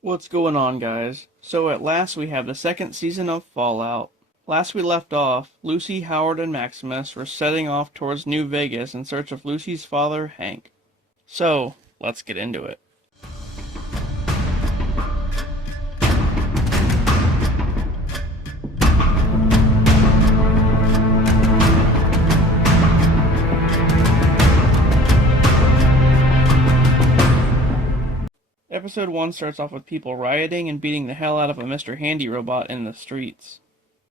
What's going on, guys? So at last we have the second season of Fallout. Last we left off, Lucy, Howard, and Maximus were setting off towards New Vegas in search of Lucy's father, Hank. So, let's get into it. Episode 1 starts off with people rioting and beating the hell out of a Mr. Handy robot in the streets.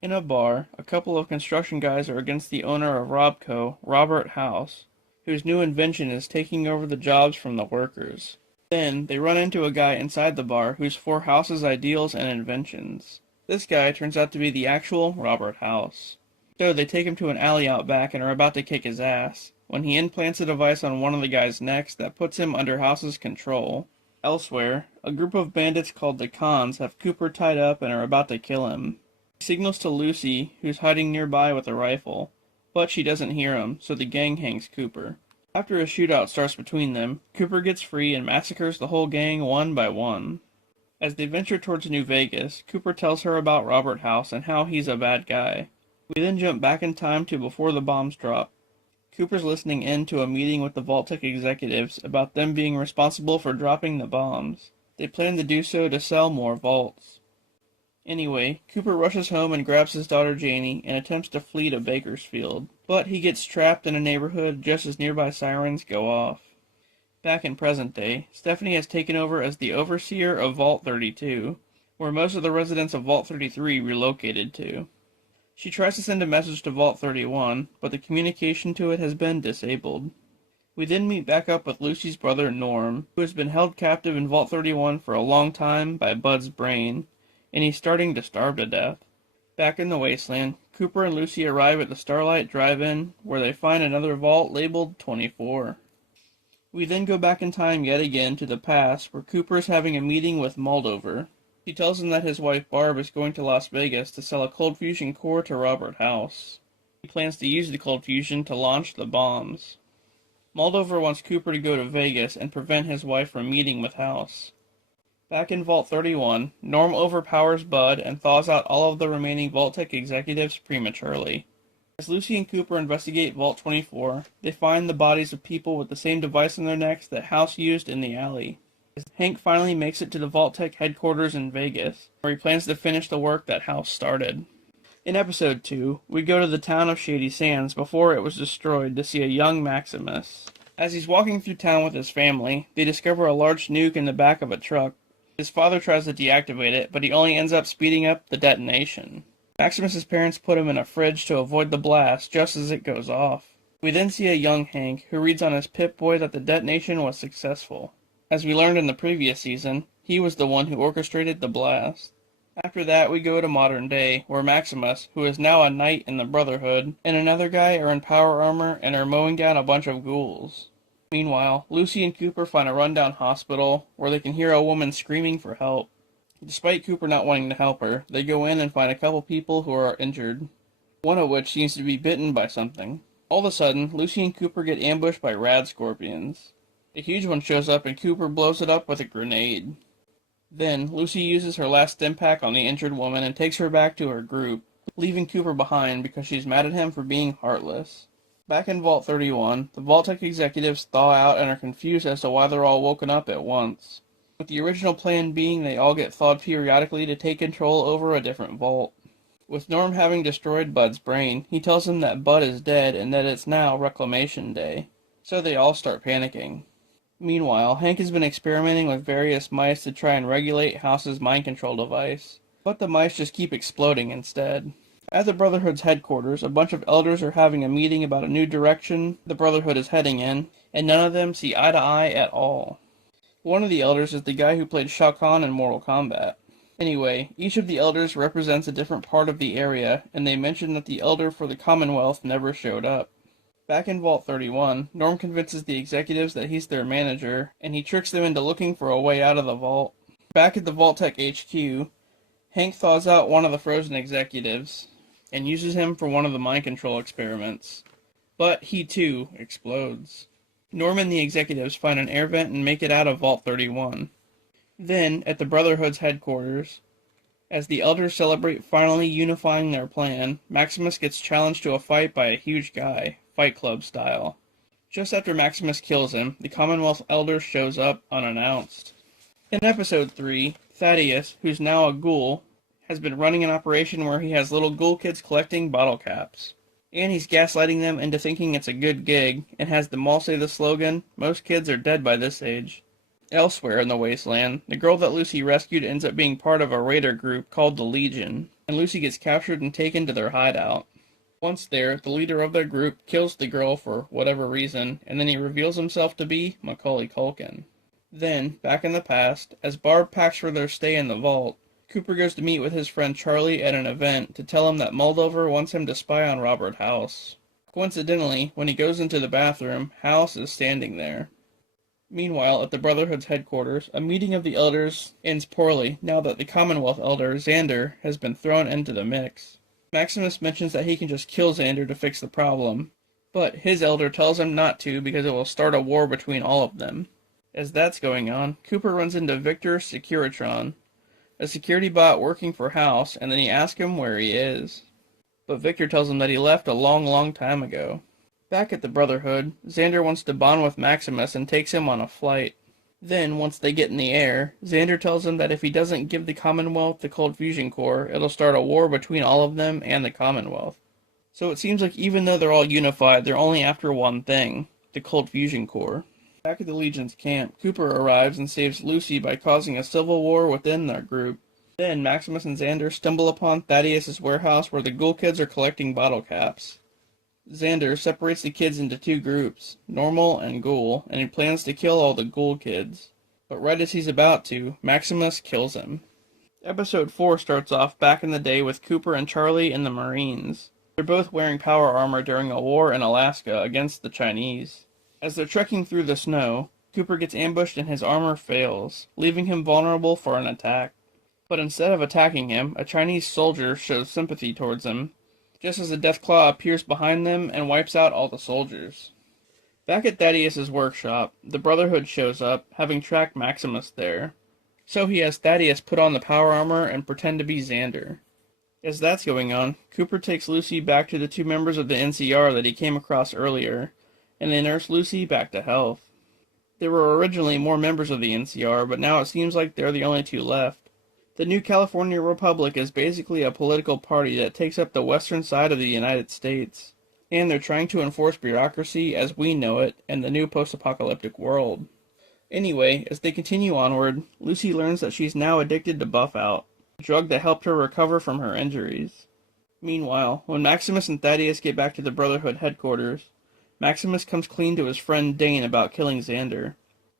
In a bar, a couple of construction guys are against the owner of Robco, Robert House, whose new invention is taking over the jobs from the workers. Then, they run into a guy inside the bar who's for House's ideals and inventions. This guy turns out to be the actual Robert House. So they take him to an alley out back and are about to kick his ass, when he implants a device on one of the guy's necks that puts him under House's control. Elsewhere, a group of bandits called the Cons have Cooper tied up and are about to kill him. He signals to Lucy, who's hiding nearby with a rifle, but she doesn't hear him, so the gang hangs Cooper. After a shootout starts between them, Cooper gets free and massacres the whole gang one by one. As they venture towards New Vegas, Cooper tells her about Robert House and how he's a bad guy. We then jump back in time to before the bombs drop. Cooper's listening in to a meeting with the Vault-Tec executives about them being responsible for dropping the bombs. They plan to do so to sell more vaults. Anyway, Cooper rushes home and grabs his daughter Janie and attempts to flee to Bakersfield, but he gets trapped in a neighborhood just as nearby sirens go off. Back in present day, Stephanie has taken over as the overseer of Vault 32, where most of the residents of Vault 33 relocated to. She tries to send a message to Vault 31, but the communication to it has been disabled. We then meet back up with Lucy's brother Norm, who has been held captive in Vault 31 for a long time by Bud's brain, and he's starting to starve to death. Back in the wasteland, Cooper and Lucy arrive at the Starlight Drive-In, where they find another vault labeled 24. We then go back in time yet again to the past, where Cooper is having a meeting with Moldover. He tells him that his wife Barb is going to Las Vegas to sell a cold fusion core to Robert House. He plans to use the cold fusion to launch the bombs. Moldover wants Cooper to go to Vegas and prevent his wife from meeting with House. Back in Vault 31, Norm overpowers Bud and thaws out all of the remaining Vault-Tec executives prematurely. As Lucy and Cooper investigate Vault 24, they find the bodies of people with the same device in their necks that House used in the alley. Hank finally makes it to the Vault-Tec headquarters in Vegas, where he plans to finish the work that House started. In Episode 2, we go to the town of Shady Sands before it was destroyed to see a young Maximus. As he's walking through town with his family, they discover a large nuke in the back of a truck. His father tries to deactivate it, but he only ends up speeding up the detonation. Maximus's parents put him in a fridge to avoid the blast just as it goes off. We then see a young Hank, who reads on his Pip-Boy that the detonation was successful. As we learned in the previous season, he was the one who orchestrated the blast. After that, we go to modern day, where Maximus, who is now a knight in the Brotherhood, and another guy are in power armor and are mowing down a bunch of ghouls. Meanwhile, Lucy and Cooper find a rundown hospital, where they can hear a woman screaming for help. Despite Cooper not wanting to help her, they go in and find a couple people who are injured, one of which seems to be bitten by something. All of a sudden, Lucy and Cooper get ambushed by rad scorpions. A huge one shows up and Cooper blows it up with a grenade. Then, Lucy uses her last stim-pack on the injured woman and takes her back to her group, leaving Cooper behind because she's mad at him for being heartless. Back in Vault 31, the Vault-Tec executives thaw out and are confused as to why they're all woken up at once, with the original plan being they all get thawed periodically to take control over a different vault. With Norm having destroyed Bud's brain, he tells him that Bud is dead and that it's now Reclamation Day, so they all start panicking. Meanwhile, Hank has been experimenting with various mice to try and regulate House's mind control device, but the mice just keep exploding instead. At the Brotherhood's headquarters, a bunch of elders are having a meeting about a new direction the Brotherhood is heading in, and none of them see eye to eye at all. One of the elders is the guy who played Shao Kahn in Mortal Kombat. Anyway, each of the elders represents a different part of the area, and they mention that the elder for the Commonwealth never showed up. Back in Vault 31, Norm convinces the executives that he's their manager, and he tricks them into looking for a way out of the vault. Back at the Vault-Tec HQ, Hank thaws out one of the frozen executives, and uses him for one of the mind control experiments. But he too explodes. Norm and the executives find an air vent and make it out of Vault 31. Then, at the Brotherhood's headquarters, as the elders celebrate finally unifying their plan, Maximus gets challenged to a fight by a huge guy, Fight Club style. Just after Maximus kills him, the Commonwealth Elder shows up unannounced. In episode 3, Thaddeus, who's now a ghoul, has been running an operation where he has little ghoul kids collecting bottle caps. And he's gaslighting them into thinking it's a good gig, and has them all say the slogan, "Most kids are dead by this age." Elsewhere in the wasteland, the girl that Lucy rescued ends up being part of a raider group called the Legion, and Lucy gets captured and taken to their hideout. Once there, the leader of their group kills the girl for whatever reason, and then he reveals himself to be Macaulay Culkin. Then, back in the past, as Barb packs for their stay in the vault, Cooper goes to meet with his friend Charlie at an event to tell him that Moldover wants him to spy on Robert House. Coincidentally, when he goes into the bathroom, House is standing there. Meanwhile, at the Brotherhood's headquarters, a meeting of the elders ends poorly now that the Commonwealth Elder, Xander, has been thrown into the mix. Maximus mentions that he can just kill Xander to fix the problem, but his elder tells him not to because it will start a war between all of them. As that's going on, Cooper runs into Victor Securitron, a security bot working for House, and then he asks him where he is. But Victor tells him that he left a long time ago. Back at the Brotherhood, Xander wants to bond with Maximus and takes him on a flight. Then, once they get in the air, Xander tells him that if he doesn't give the Commonwealth the Cold Fusion Core, it'll start a war between all of them and the Commonwealth. So it seems like even though they're all unified, they're only after one thing, the Cold Fusion Core. Back at the Legion's camp, Cooper arrives and saves Lucy by causing a civil war within their group. Then Maximus and Xander stumble upon Thaddeus' warehouse where the ghoul kids are collecting bottle caps. Xander separates the kids into two groups, Normal and Ghoul, and he plans to kill all the Ghoul kids. But right as he's about to, Maximus kills him. Episode 4 starts off back in the day with Cooper and Charlie in the Marines. They're both wearing power armor during a war in Alaska against the Chinese. As they're trekking through the snow, Cooper gets ambushed and his armor fails, leaving him vulnerable for an attack. But instead of attacking him, a Chinese soldier shows sympathy towards him, just as a Deathclaw appears behind them and wipes out all the soldiers. Back at Thaddeus' workshop, the Brotherhood shows up, having tracked Maximus there. So he has Thaddeus put on the power armor and pretend to be Xander. As that's going on, Cooper takes Lucy back to the two members of the NCR that he came across earlier, and they nurse Lucy back to health. There were originally more members of the NCR, but now it seems like they're the only two left. The New California Republic is basically a political party that takes up the western side of the United States, and they're trying to enforce bureaucracy as we know it in the new post-apocalyptic world. Anyway, as they continue onward, Lucy learns that she's now addicted to Buff-Out, a drug that helped her recover from her injuries. Meanwhile, when Maximus and Thaddeus get back to the Brotherhood headquarters, Maximus comes clean to his friend Dane about killing Xander.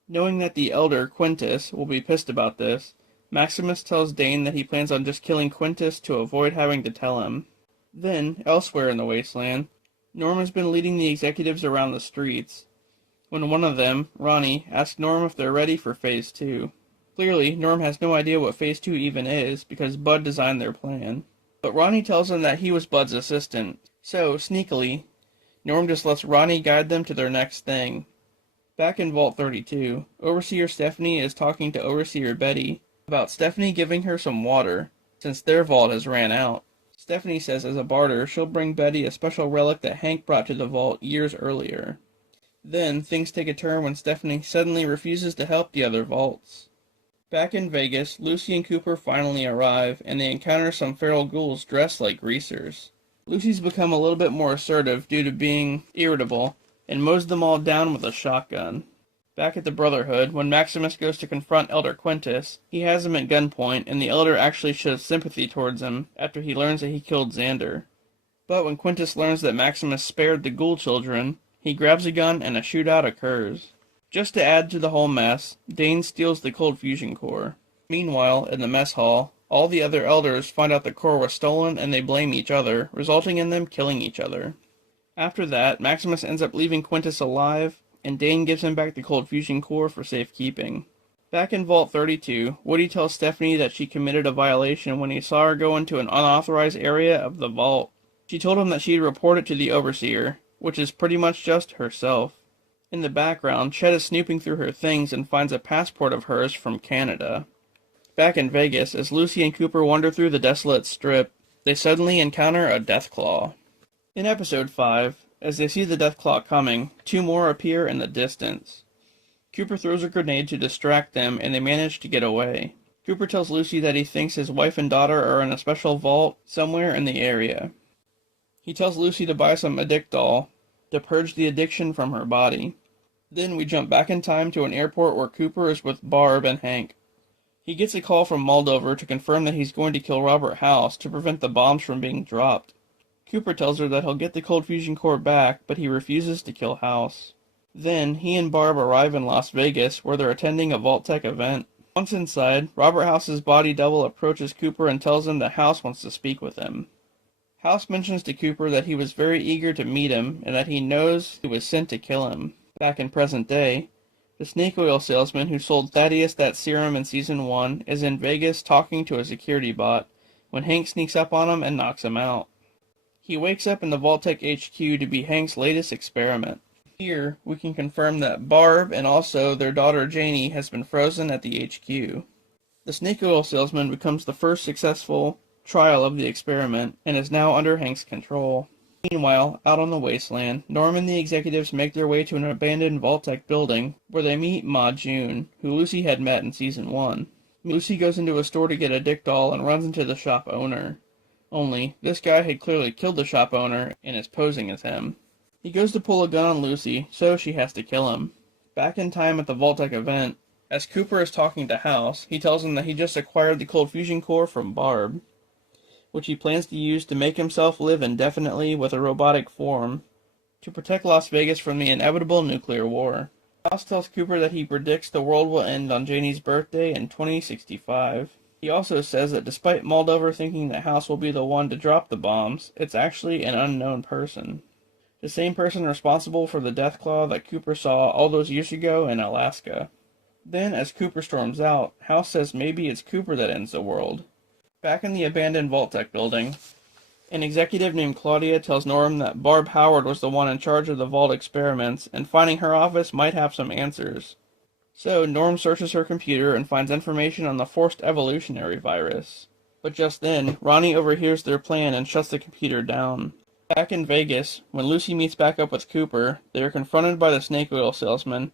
Knowing that the Elder, Quintus, will be pissed about this, Maximus tells Dane that he plans on just killing Quintus to avoid having to tell him. Then, elsewhere in the wasteland, Norm has been leading the executives around the streets, when one of them, Ronnie, asks Norm if they're ready for Phase 2. Clearly, Norm has no idea what Phase 2 even is, because Bud designed their plan. But Ronnie tells him that he was Bud's assistant, so, sneakily, Norm just lets Ronnie guide them to their next thing. Back in Vault 32, Overseer Stephanie is talking to Overseer Betty about Stephanie giving her some water, since their vault has ran out. Stephanie says as a barter, she'll bring Betty a special relic that Hank brought to the vault years earlier. Then, things take a turn when Stephanie suddenly refuses to help the other vaults. Back in Vegas, Lucy and Cooper finally arrive, and they encounter some feral ghouls dressed like greasers. Lucy's become a little bit more assertive due to being irritable, and mows them all down with a shotgun. Back at the Brotherhood, when Maximus goes to confront Elder Quintus, he has him at gunpoint, and the Elder actually shows sympathy towards him after he learns that he killed Xander. But when Quintus learns that Maximus spared the ghoul children, he grabs a gun and a shootout occurs. Just to add to the whole mess, Dane steals the Cold Fusion Core. Meanwhile, in the mess hall, all the other Elders find out the core was stolen and they blame each other, resulting in them killing each other. After that, Maximus ends up leaving Quintus alive, and Dane gives him back the Cold Fusion Core for safekeeping. Back in Vault 32, Woody tells Stephanie that she committed a violation when he saw her go into an unauthorized area of the vault. She told him that she'd report it to the Overseer, which is pretty much just herself. In the background, Chet is snooping through her things and finds a passport of hers from Canada. Back in Vegas, as Lucy and Cooper wander through the desolate strip, they suddenly encounter a Deathclaw. In episode 5, as they see the Deathclaw coming, two more appear in the distance. Cooper throws a grenade to distract them, and they manage to get away. Cooper tells Lucy that he thinks his wife and daughter are in a special vault somewhere in the area. He tells Lucy to buy some Addictol to purge the addiction from her body. Then we jump back in time to an airport where Cooper is with Barb and Hank. He gets a call from Moldover to confirm that he's going to kill Robert House to prevent the bombs from being dropped. Cooper tells her that he'll get the cold fusion core back, but he refuses to kill House. Then, he and Barb arrive in Las Vegas, where they're attending a Vault-Tec event. Once inside, Robert House's body double approaches Cooper and tells him that House wants to speak with him. House mentions to Cooper that he was very eager to meet him, and that he knows he was sent to kill him. Back in present day, the snake oil salesman who sold Thaddeus that serum in Season 1 is in Vegas talking to a security bot, when Hank sneaks up on him and knocks him out. He wakes up in the Vault-Tec HQ to be Hank's latest experiment. Here, we can confirm that Barb and also their daughter Janie has been frozen at the HQ. The snake oil salesman becomes the first successful trial of the experiment, and is now under Hank's control. Meanwhile, out on the wasteland, Norm and the executives make their way to an abandoned Vault-Tec building, where they meet Ma June, who Lucy had met in Season 1. Lucy goes into a store to get a Addictol and runs into the shop owner. Only, this guy had clearly killed the shop owner and is posing as him. He goes to pull a gun on Lucy, so she has to kill him. Back in time at the Vault-Tec event, as Cooper is talking to House, he tells him that he just acquired the cold fusion core from Barb, which he plans to use to make himself live indefinitely with a robotic form, to protect Las Vegas from the inevitable nuclear war. House tells Cooper that he predicts the world will end on Janie's birthday in 2065. He also says that despite Moldover thinking that House will be the one to drop the bombs, it's actually an unknown person. The same person responsible for the Deathclaw that Cooper saw all those years ago in Alaska. Then, as Cooper storms out, House says maybe it's Cooper that ends the world. Back in the abandoned Vault-Tec building, an executive named Claudia tells Norm that Barb Howard was the one in charge of the Vault experiments, and finding her office might have some answers. So, Norm searches her computer and finds information on the forced evolutionary virus. But just then, Ronnie overhears their plan and shuts the computer down. Back in Vegas, when Lucy meets back up with Cooper, they are confronted by the snake oil salesman,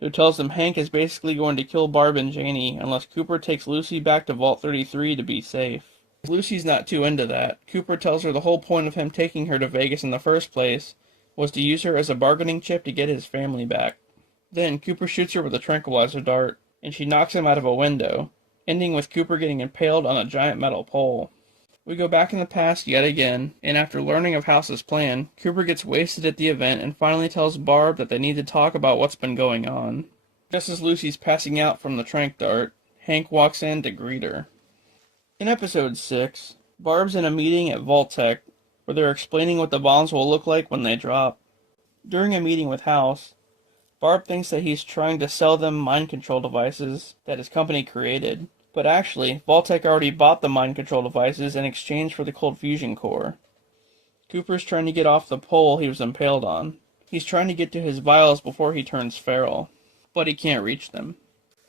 who tells them Hank is basically going to kill Barb and Janie unless Cooper takes Lucy back to Vault 33 to be safe. Lucy's not too into that. Cooper tells her the whole point of him taking her to Vegas in the first place was to use her as a bargaining chip to get his family back. Then Cooper shoots her with a tranquilizer dart, and she knocks him out of a window, ending with Cooper getting impaled on a giant metal pole. We go back in the past yet again, and after learning of House's plan, Cooper gets wasted at the event and finally tells Barb that they need to talk about what's been going on. Just as Lucy's passing out from the tranq dart, Hank walks in to greet her. In episode 6, Barb's in a meeting at Vault-Tec, where they're explaining what the bombs will look like when they drop. During a meeting with House, Barb thinks that he's trying to sell them mind control devices that his company created. But actually, Vault-Tec already bought the mind control devices in exchange for the cold fusion core. Cooper's trying to get off the pole he was impaled on. He's trying to get to his vials before he turns feral, but he can't reach them.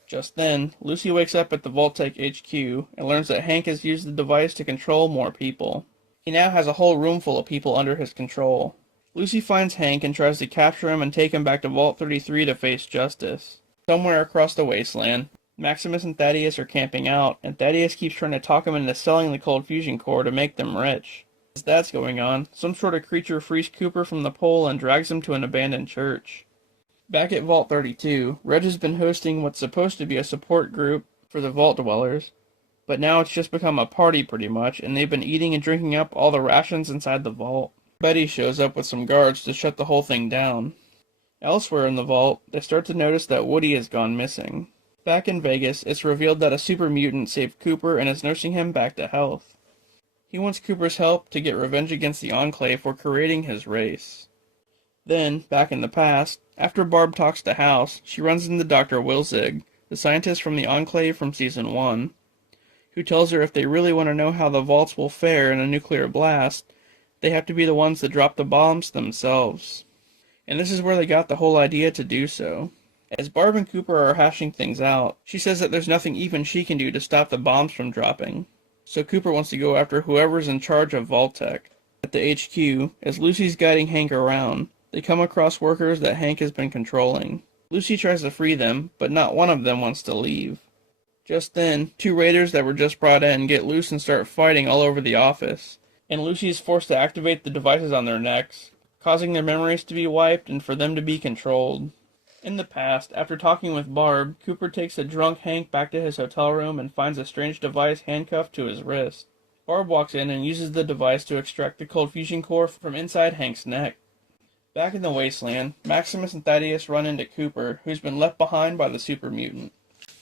Just then, Lucy wakes up at the Vault-Tec HQ and learns that Hank has used the device to control more people. He now has a whole room full of people under his control. Lucy finds Hank and tries to capture him and take him back to Vault 33 to face justice. Somewhere across the wasteland, Maximus and Thaddeus are camping out, and Thaddeus keeps trying to talk him into selling the cold fusion core to make them rich. As that's going on, some sort of creature frees Cooper from the pole and drags him to an abandoned church. Back at Vault 32, Reg has been hosting what's supposed to be a support group for the Vault dwellers, but now it's just become a party pretty much, and they've been eating and drinking up all the rations inside the vault. Betty shows up with some guards to shut the whole thing down. Elsewhere in the vault, they start to notice that Woody has gone missing. Back in Vegas, it's revealed that a super mutant saved Cooper and is nursing him back to health. He wants Cooper's help to get revenge against the Enclave for creating his race. Then, back in the past, after Barb talks to House, she runs into Dr. Wilzig, the scientist from the Enclave from Season 1, who tells her if they really want to know how the vaults will fare in a nuclear blast, they have to be the ones that drop the bombs themselves. and this is where they got the whole idea to do so. As Barb and Cooper are hashing things out, she says that there's nothing even she can do to stop the bombs from dropping. So Cooper wants to go after whoever's in charge of Vault-Tec. At the HQ, as Lucy's guiding Hank around, they come across workers that Hank has been controlling. Lucy tries to free them, but not one of them wants to leave. Just then, two raiders that were just brought in get loose and start fighting all over the office, and Lucy is forced to activate the devices on their necks, causing their memories to be wiped and for them to be controlled. In the past, after talking with Barb, Cooper takes a drunk Hank back to his hotel room and finds a strange device handcuffed to his wrist. Barb walks in and uses the device to extract the cold fusion core from inside Hank's neck. Back in the wasteland, Maximus and Thaddeus run into Cooper, who's been left behind by the super mutant.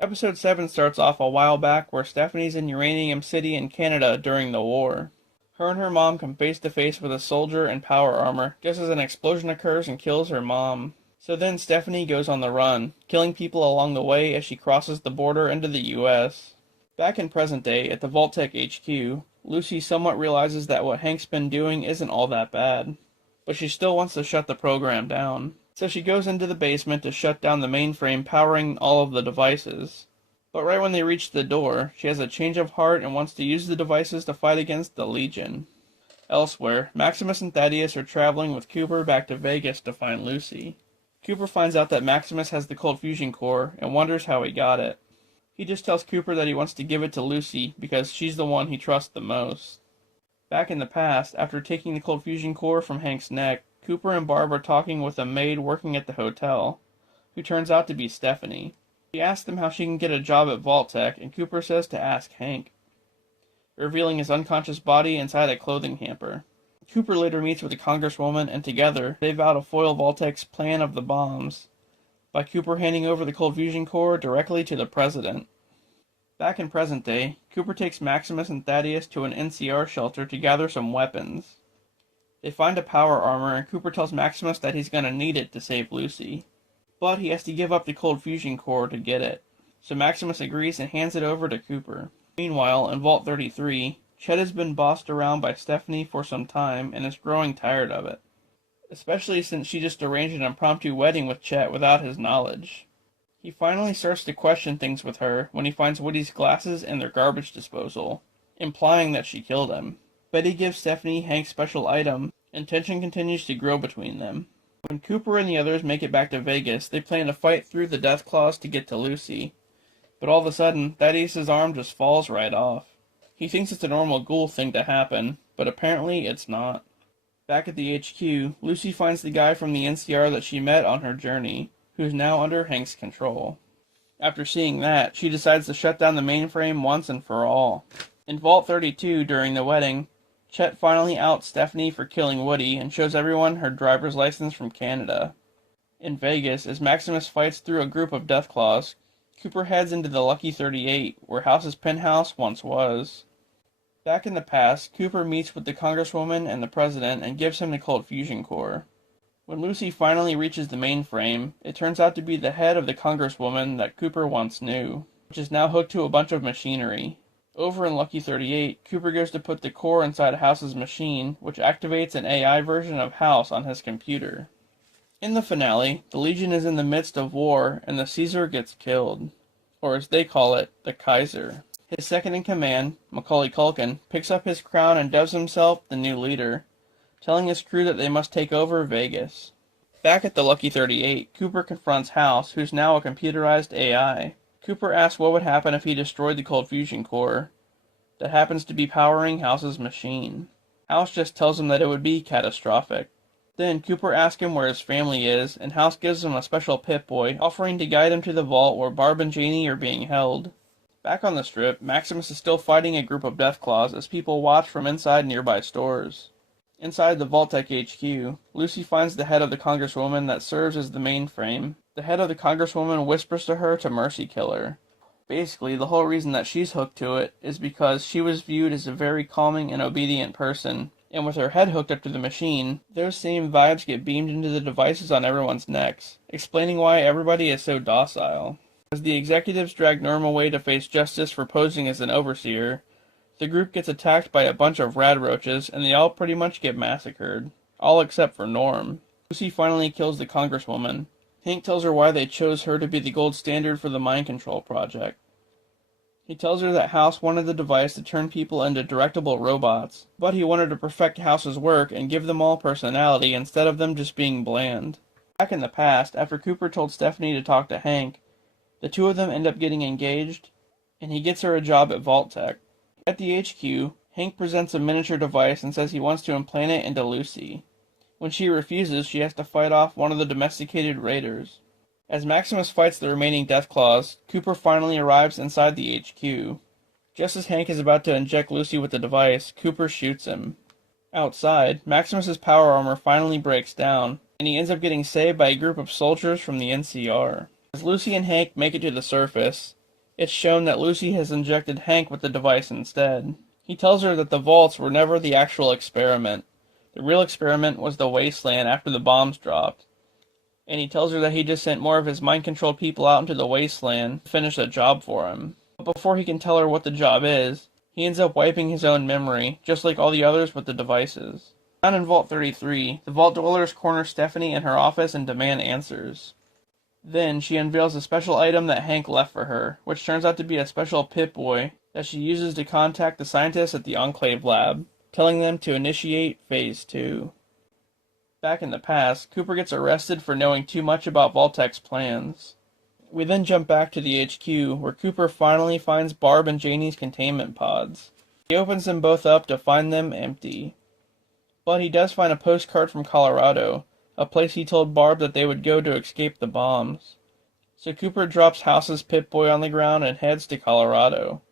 Episode 7 starts off a while back where Stephanie's in Uranium City in Canada during the war. Her and her mom come face to face with a soldier in power armor just as an explosion occurs and kills her mom. So then Stephanie goes on the run, killing people along the way as she crosses the border into the US. Back in present day, at the Vault-Tec HQ, Lucy somewhat realizes that what Hank's been doing isn't all that bad, but she still wants to shut the program down. So she goes into the basement to shut down the mainframe powering all of the devices. But right when they reach the door, she has a change of heart and wants to use the devices to fight against the Legion. Elsewhere, Maximus and Thaddeus are traveling with Cooper back to Vegas to find Lucy. Cooper finds out that Maximus has the cold fusion core and wonders how he got it. He just tells Cooper that he wants to give it to Lucy because she's the one he trusts the most. Back in the past, after taking the cold fusion core from Hank's neck, Cooper and Barb are talking with a maid working at the hotel, who turns out to be Stephanie. She asks them how she can get a job at Vault-Tec, and Cooper says to ask Hank, revealing his unconscious body inside a clothing hamper. Cooper later meets with the Congresswoman, and together, they vow to foil Vault-Tec's plan of the bombs, by Cooper handing over the cold fusion core directly to the President. Back in present day, Cooper takes Maximus and Thaddeus to an NCR shelter to gather some weapons. They find a power armor, and Cooper tells Maximus that he's gonna need it to save Lucy. But he has to give up the cold fusion core to get it, so Maximus agrees and hands it over to Cooper. Meanwhile, in Vault 33, Chet has been bossed around by Stephanie for some time and is growing tired of it, especially since she just arranged an impromptu wedding with Chet without his knowledge. He finally starts to question things with her when he finds Woody's glasses in their garbage disposal, implying that she killed him. Betty gives Stephanie Hank's special item, and tension continues to grow between them. When Cooper and the others make it back to Vegas, they plan to fight through the death claws to get to Lucy. But all of a sudden, Thaddeus' arm just falls right off. He thinks it's a normal Ghoul thing to happen, but apparently it's not. Back at the HQ, Lucy finds the guy from the NCR that she met on her journey, who's now under Hank's control. After seeing that, she decides to shut down the mainframe once and for all. In Vault 32, during the wedding, Chet finally outs Stephanie for killing Woody and shows everyone her driver's license from Canada. In Vegas, as Maximus fights through a group of Deathclaws, Cooper heads into the Lucky 38, where House's penthouse once was. Back in the past, Cooper meets with the Congresswoman and the President and gives him the cold fusion core. When Lucy finally reaches the mainframe, it turns out to be the head of the Congresswoman that Cooper once knew, which is now hooked to a bunch of machinery. Over in Lucky 38, Cooper goes to put the core inside House's machine, which activates an AI version of House on his computer. In the finale, the Legion is in the midst of war, and the Caesar gets killed. Or as they call it, the Kaiser. His second-in-command, Macaulay Culkin, picks up his crown and dubs himself the new leader, telling his crew that they must take over Vegas. Back at the Lucky 38, Cooper confronts House, who's now a computerized AI. Cooper asks what would happen if he destroyed the cold fusion core that happens to be powering House's machine. House just tells him that it would be catastrophic. Then Cooper asks him where his family is, and House gives him a special Pip-Boy, offering to guide him to the vault where Barb and Janie are being held. Back on the strip, Maximus is still fighting a group of Deathclaws as people watch from inside nearby stores. Inside the Vault-Tec HQ, Lucy finds the head of the Congresswoman that serves as the mainframe. The head of the Congresswoman whispers to her to mercy kill her. Basically, the whole reason that she's hooked to it is because she was viewed as a very calming and obedient person, and with her head hooked up to the machine, those same vibes get beamed into the devices on everyone's necks, explaining why everybody is so docile. As the executives drag Norm away to face justice for posing as an overseer, the group gets attacked by a bunch of rad roaches, and they all pretty much get massacred. All except for Norm. Lucy finally kills the Congresswoman. Hank tells her why they chose her to be the gold standard for the mind control project. He tells her that House wanted the device to turn people into directable robots, but he wanted to perfect House's work and give them all personality instead of them just being bland. Back in the past, after Cooper told Stephanie to talk to Hank, the two of them end up getting engaged, and he gets her a job at Vault-Tec. At the HQ, Hank presents a miniature device and says he wants to implant it into Lucy. When she refuses, she has to fight off one of the domesticated raiders. As Maximus fights the remaining Deathclaws, Cooper finally arrives inside the HQ. Just as Hank is about to inject Lucy with the device, Cooper shoots him. Outside, Maximus's power armor finally breaks down, and he ends up getting saved by a group of soldiers from the NCR. As Lucy and Hank make it to the surface, it's shown that Lucy has injected Hank with the device instead. He tells her that the vaults were never the actual experiment. The real experiment was the wasteland after the bombs dropped. And he tells her that he just sent more of his mind-controlled people out into the wasteland to finish the job for him. But before he can tell her what the job is, he ends up wiping his own memory, just like all the others with the devices. Down in Vault 33, the Vault Dwellers corner Stephanie in her office and demand answers. Then, she unveils a special item that Hank left for her, which turns out to be a special Pip-Boy that she uses to contact the scientists at the Enclave lab, telling them to initiate Phase 2. Back in the past, Cooper gets arrested for knowing too much about Vault-Tec's plans. We then jump back to the HQ, where Cooper finally finds Barb and Janie's containment pods. He opens them both up to find them empty. But he does find a postcard from Colorado, a place he told Barb that they would go to escape the bombs. So Cooper drops House's Pip-Boy on the ground and heads to Colorado.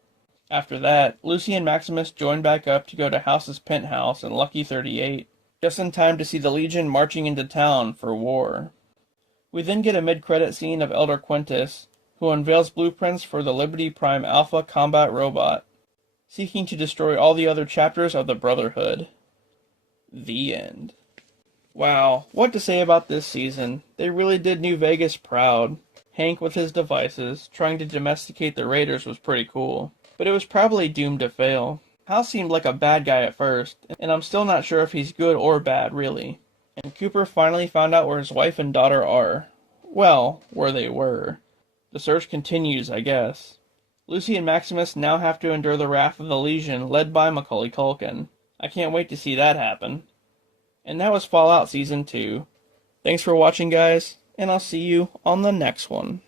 After that, Lucy and Maximus join back up to go to House's penthouse in Lucky 38. Just in time to see the Legion marching into town for war. We then get a mid-credit scene of Elder Quintus, who unveils blueprints for the Liberty Prime Alpha combat robot, seeking to destroy all the other chapters of the Brotherhood. The end. Wow, what to say about this season? They really did New Vegas proud. Hank with his devices, trying to domesticate the Raiders was pretty cool, but it was probably doomed to fail. House seemed like a bad guy at first, and I'm still not sure if he's good or bad, really. And Cooper finally found out where his wife and daughter are. Well, where they were. The search continues, I guess. Lucy and Maximus now have to endure the wrath of the Legion, led by Macaulay Culkin. I can't wait to see that happen. And that was Fallout Season 2. Thanks for watching, guys, and I'll see you on the next one.